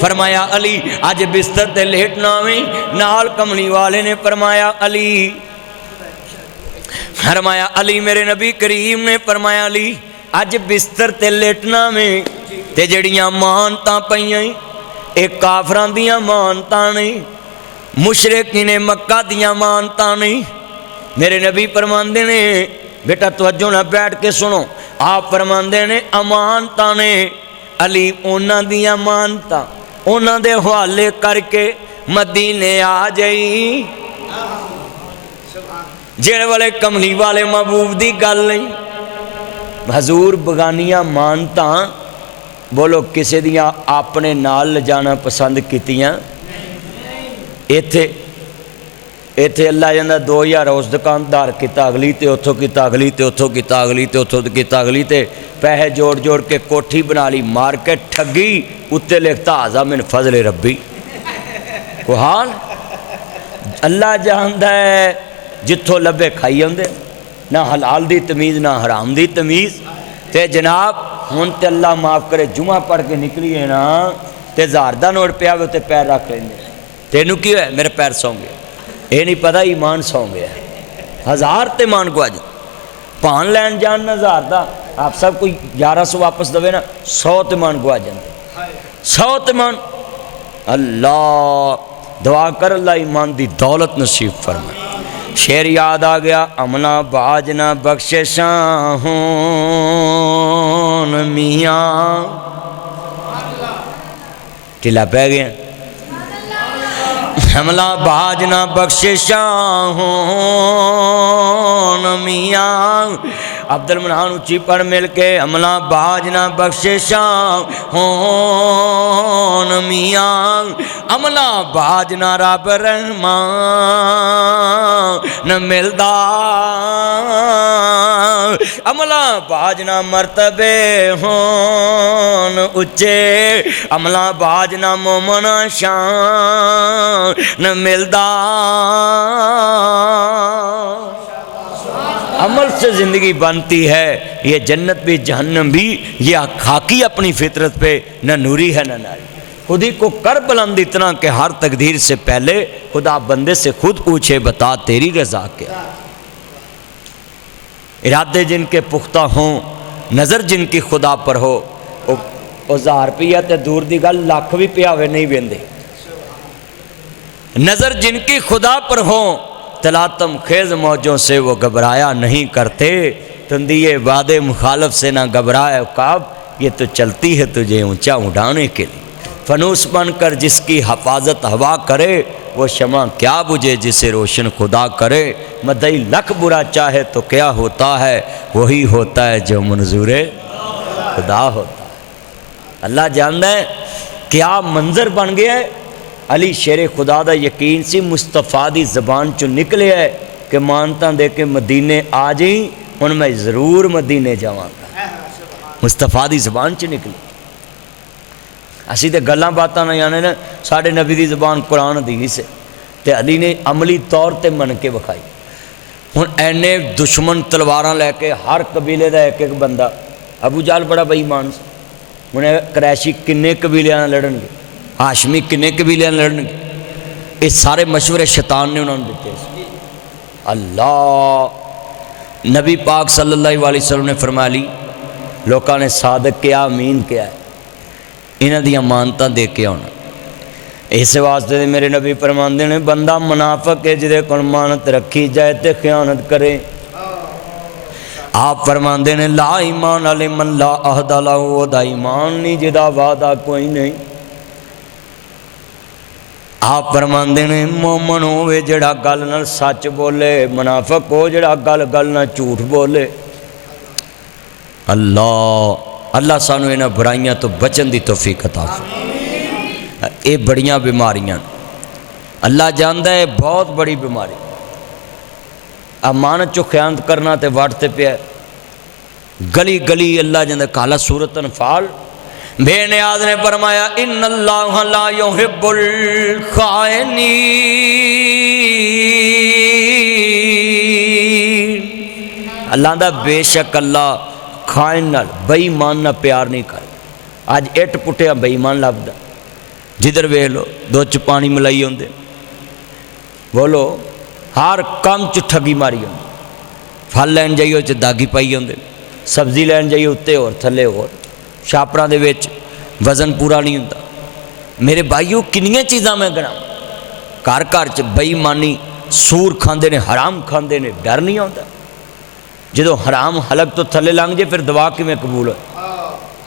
فرمایا علی اج بستر تے لیٹنا ویں نال کملی والے نے فرمایا علی میرے نبی کریم نے فرمایا علی اج بستر تے لیٹنا ویں تے جڑیاں مانتاں پئیاں اے کافراں دیاں مانتاں نہیں مشرکین مکہ دیاں مانتاں نہیں میرے نبی فرماندے نے بیٹا توجہ نہ بیٹھ کے سنو آپ فرماندے نے امانتاں نے علی انہاں دیاں مانتاں انہاں دے حوالے کر کے مدینے آ جائی جڑے والے کملی والے محبوب دی گل نہیں حضور بغانیاں مانتاں بولو کسے دیاں اپنے نال لجانا پسند کیتیاں ایتھے اللہ جاندہ 2000 اس دکاندار کیتا اگلی تے اتھو کیتا اگلی تے اتھو کیتا اگلی تے اتھو کیتا اگلی تے پیسے جوڑ جوڑ کے کوٹھی بنا لی مار کے ٹھگی اتے لکھتا آزا من فضل ربی کو حال اللہ جاندہ ہے جتھو لبے کھائی ہوندے نہ حلال دی تمیز نہ حرام دی تمیز تے جناب ہون تے اللہ معاف کرے جمعہ پڑھ کے نکلی ہے نا تے زاردہ نوٹ پہ آگے تے پیر رکھ لیندے تینوں کیوں ہے میرے پیر سوں گے یہ نہیں پتا ایمان سوں گیا 1000 تے مان کو آج پان لین جان نہ زاردہ آپ سب کو 1100 واپس دوے نا 100 تے مان کو آ جاندے 100 تے مان اللہ دعا کر اللہ ایمان دی دولت نصیب فرمائے شعر یاد آ گیا عملہ باجنا بخششاں ہون میاں ٹھلا پہ گیا حملہ باجنا بخششاں ہون میاں عبد المنان اچھی پر مل کے حملہ باجنا بخششاں ہون میاں عملہ باجنا رب رحمان ملدا عملہ باجنا مرتبے ہون اچھے عملہ باجنا مومن شان ملدا عمل سے زندگی بنتی ہے یہ جنت بھی جہنم بھی یہ خاکی اپنی فطرت پہ نہ نوری ہے نہ ناری خودی کو کر بلند اتنا کہ ہر تقدیر سے پہلے خدا بندے سے خود پوچھے بتا تیری رضا کیا ارادے جن کے پختہ ہوں نظر جن کی خدا پر ہو 1000 روپیہ تے دور دی گل لاکھ بھی پیاوے نہیں بیندے نظر جن کی خدا پر ہو تلاتم خیز موجوں سے وہ گھبرایا نہیں کرتے تندیے وعدے مخالف سے نہ گھبرائے عقاب یہ تو چلتی ہے تجھے اونچا اڑانے کے لیے فنوس بن کر جس کی حفاظت ہوا کرے وہ شمع کیا بجھے جسے روشن خدا کرے مدعی لکھ برا چاہے تو کیا ہوتا ہے وہی ہوتا ہے جو منظور خدا ہوتا ہے اللہ جانتا ہے کیا منظر بن گیا ہے علی شیر خدا دا یقین سی مصطفیٰ دی زبان چو نکلے ہے کہ مانتا دے کے مدینے آ جائیں ان میں ضرور مدینے جاواں گا مصطفیٰ دی زبان چو نکلے اسی تے گلاں باتاں نہ یعنی نا ساڑھے نبی دی زبان قرآن حدیث ہے تے علی نے عملی طور تے من کے بکھائی ہن اینے دشمن تلواراں لے کے ہر قبیلے دا ایک ایک بندہ ابو جہل بڑا بے ایمان سی انہیں قریشی کنے قبیلیاں لڑن گے ہاشمی کنے قبیلیاں لڑن گے اس سارے مشورے شیطان نے انہوں نے دیتے اللہ نبی پاک صلی اللہ علیہ وسلم نے فرمایا لی لوکاں نے صادق کیا امین کیا ہے انہاں دیاں مانتاں دے کے ہونا اس واسطے دے میرے نبی فرماندے نے بندہ منافق ہے جدے کول مانت رکھی جائے تے خیانت کرے آپ فرماندے نے لا ایمان علی من لا عہد لہو دا ایمان نہیں جدا وعدہ کوئی نہیں آپ فرماندے نے مومن ہوئے جڑا گل نہ سچ بولے منافق ہو جڑا گل نہ جھوٹ بولے اللہ سانو انہاں برائیاں تو بچن دی توفیق عطا فرمائے اے بڑیاں بیماریاں اللہ جاندا ہے بہت بڑی بیماری امانت چو خیانت کرنا تے واٹتے پیا گلی گلی اللہ جاندا کالا سورۃ انفال بے نیاز نے فرمایا ان اللہ لا یحب الخائنین اللہ دا بے شک اللہ خائن نال بے ایمان نہ پیار نہیں کر آج اٹ پٹیا بے ایمان لبدا جدھر ویکھ لو دودھ چ پانی ملائی ہوندے، بولو ہر کم چ ٹھگی ماری ہوندی، پھل لین جائیے چ داگی پائی ہوندے، سبزی لین جائیے اتنے اور تھلے اور، شاپراں دے وچ وزن پورا نہیں ہوندا۔ میرے بھائیو کنیاں چیزاں میں گنا، گھر گھر چ بےایمانی، سور کھاندے نے، حرام کھاندے نے، ڈر نہیں آتا؟ جدو حرام حلق تو تھلے لنگ جے پھر دعا کیویں قبول ہو؟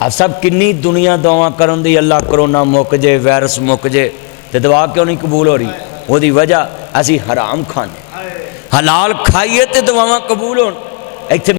اب سب کنی دنیا دعا کرن دی اللہ کرونا مک جے، وائرس مک جے، تے دعا کیوں نہیں قبول ہو رہی؟ وہ دی وجہ اسی حرام کھانے، حلال کھائیے تے دعاواں قبول ہون۔ ایتھے